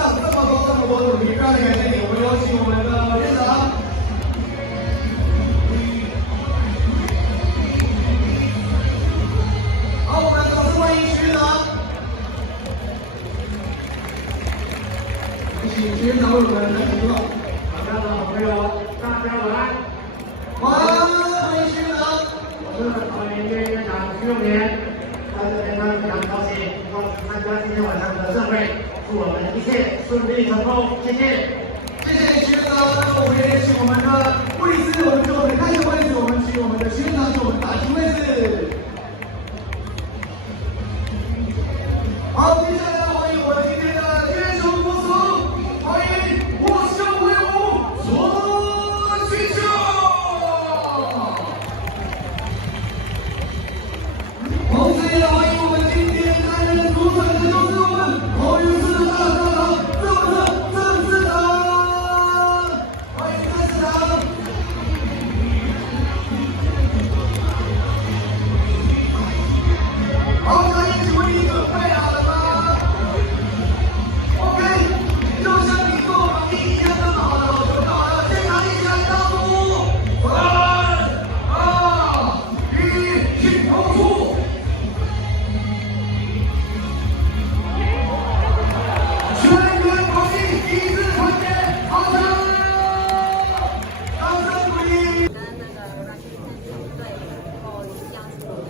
上这么多努力，非常感谢你。我们有请我们的院长。好，我们掌声欢迎徐院长。请徐院长为我们来讲话。大家的好朋友，大家晚安。晚安，欢迎徐院长。我是2001院长徐永年，在这边呢非常高兴能够参加今天晚上的盛会，祝我们一切顺利成功，谢谢。谢谢徐院长，那我们也请我们的护理师，我们就我们开始位置，我们请我们的徐院长给我们打击位置。好，接下来欢迎我们今天的天手国手，欢迎我校威武孙军校。同时也欢迎我们今天担任主审的就是我们桃园市的大校长郑市长，欢迎郑市长。好，小叶，请问你准备好了吗 ？OK， 就像你做防疫一样的好了，准备好了，现场一起来倒数，3、2、1，请投出。全员防疫，一致团结，好的，掌声鼓励。跟那个软体健身队，然后邀请我们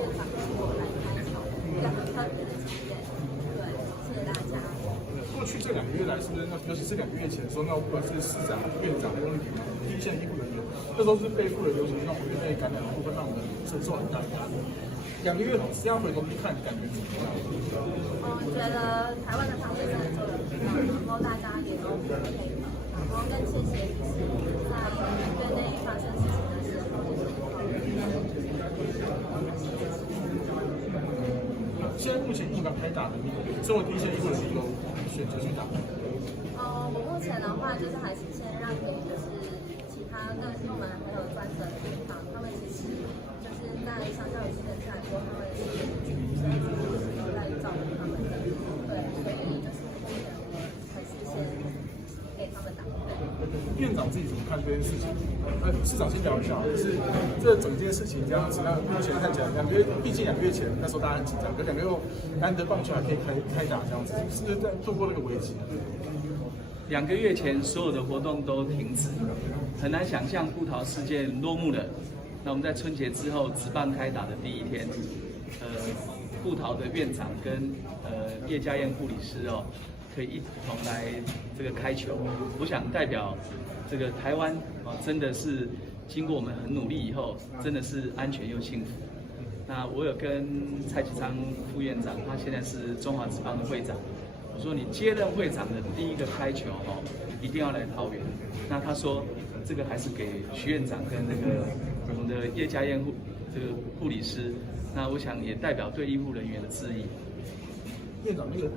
院长过来开场，一个很特别的经验。对，谢谢大家。过去这2个月来，是不是尤其是2个月前的时候，那不管是市长、院长或者第一线医护人员，那时候是背负了流行那种院内感染的部分，让我们承受很大的压力。2个月这样回头去看，感觉怎么样？我觉得台湾的防疫真的做得很好，然后大家也都很配合，然后更谢谢就是在院内发生事情的时候，就是现在目前疫苗开打的，作为第一线医护人员有选择去打。我目前的话就是还是先让给就是其他跟我们很有专责的地方，他们其实就是在相较于之前来说，他们是都在照顾他们的，对，所以就是目前还是先给他们打。院长自己怎么看这件事情？市长先聊一下，就是这整件事情这样子，那目前看起来2个月，毕竟2个月前那时候大家很紧张，可2个月后难得棒球还可以开打这样子，是不是在度过那个危机？2个月前，所有的活动都停止，很难想象布桃事件落幕了。那我们在春节之后职棒开打的第一天，布桃的院长跟叶家燕护理师可以一同来这个开球。我想代表这个台湾真的是经过我们很努力以后，真的是安全又幸福。那我有跟蔡启昌副院长，他现在是中华职棒的会长。我说你接任会长的第一个开球一定要来桃园。那他说这个还是给徐院长跟那个我们的叶家燕这个护理师。那我想也代表对医护人员的致意。院长那个。